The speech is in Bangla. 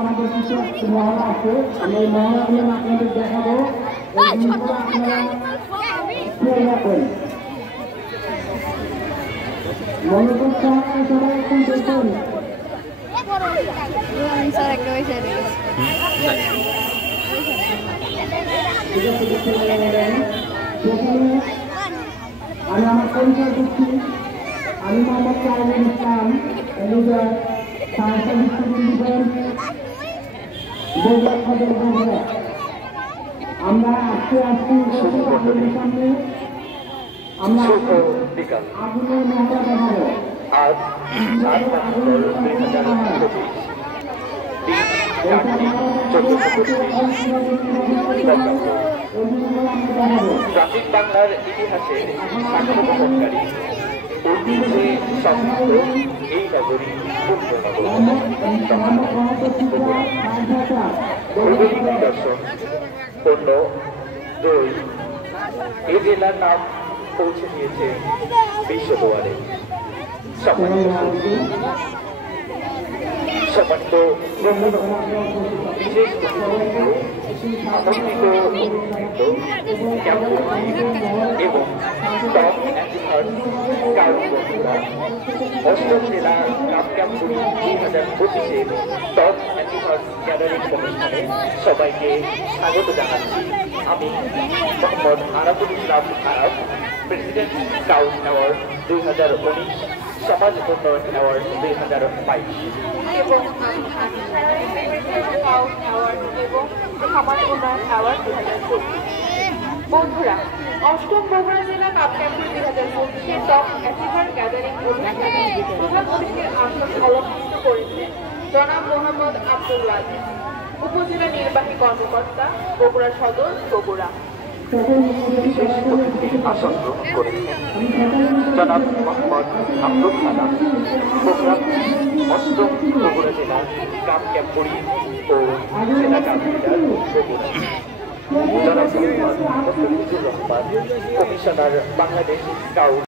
আমাদের কিছু মহড়া আছে, আমরা এই মহড়াগুলো আপনাদের দেখাবো। মনোযোগ সবাই একটু দেখুন। আমি আমার পরিচয় দিচ্ছি, আমি মোহাম্মদ কামরুল ইসলাম, আমরা আজকে আসছি সামনে আমরা আগুনের মহড়া দেখাবো। আজ 7 বাংলার ইতিহাসে সাক্ষ্য বহনকারী ঐতিহ্যে সমৃদ্ধ এই নগরী ভৌগোলিক নিদর্শন পণ্য দই এই জেলার নাম পৌঁছে দিয়েছে বিশ্ব দুয়ারে। সম্মানিত বিশেষ আমন্ত্রিত এবং টপ অষ্টম জেলা কাপ ক্যাম্পুরি 2025 টপ অ্যান্টিভার্স গ্যাদারিং অনুষ্ঠানে সবাইকে স্বাগত জানাচ্ছি। আমি মোহাম্মদ আরাফুল ইসলাম আরাফ, প্রেসিডেন্ট স্কাউট অ্যাওয়ার্ড 2019, সমাজ উন্নয়ন অ্যাওয়ার্ড 2022 এবং স্কাউট অ্যাওয়ার্ড এবং সমাজ উন্নয়ন অ্যাওয়ার্ড 2024। বন্ধুরা, অষ্টম বগুড়া জেলা কাপ ক্যাম্পুরি 2025 টপ অ্যাচিভার গ্যাদারিং অনুষ্ঠানে প্রধান অতিথির আসন অলঙ্কৃত করেছেন জনাব মোহাম্মদ আব্দুল ওয়াজিদ, উপজেলা নির্বাহী কর্মকর্তা, বগুড়া সদর, বগুড়া। বিশেষ অতিথির আসন গ্রহণ করেছেন জনাব মোহাম্মদ আব্দুল সালাম, প্রোগ্রাম অষ্টম বগুড়া জেলার কাপ ক্যাম্পুরি ও জেলা কাপ লিডার বগুড়া। জনাব মোহাম্মদ রহমান, কমিশনার বাংলাদেশ স্কাউট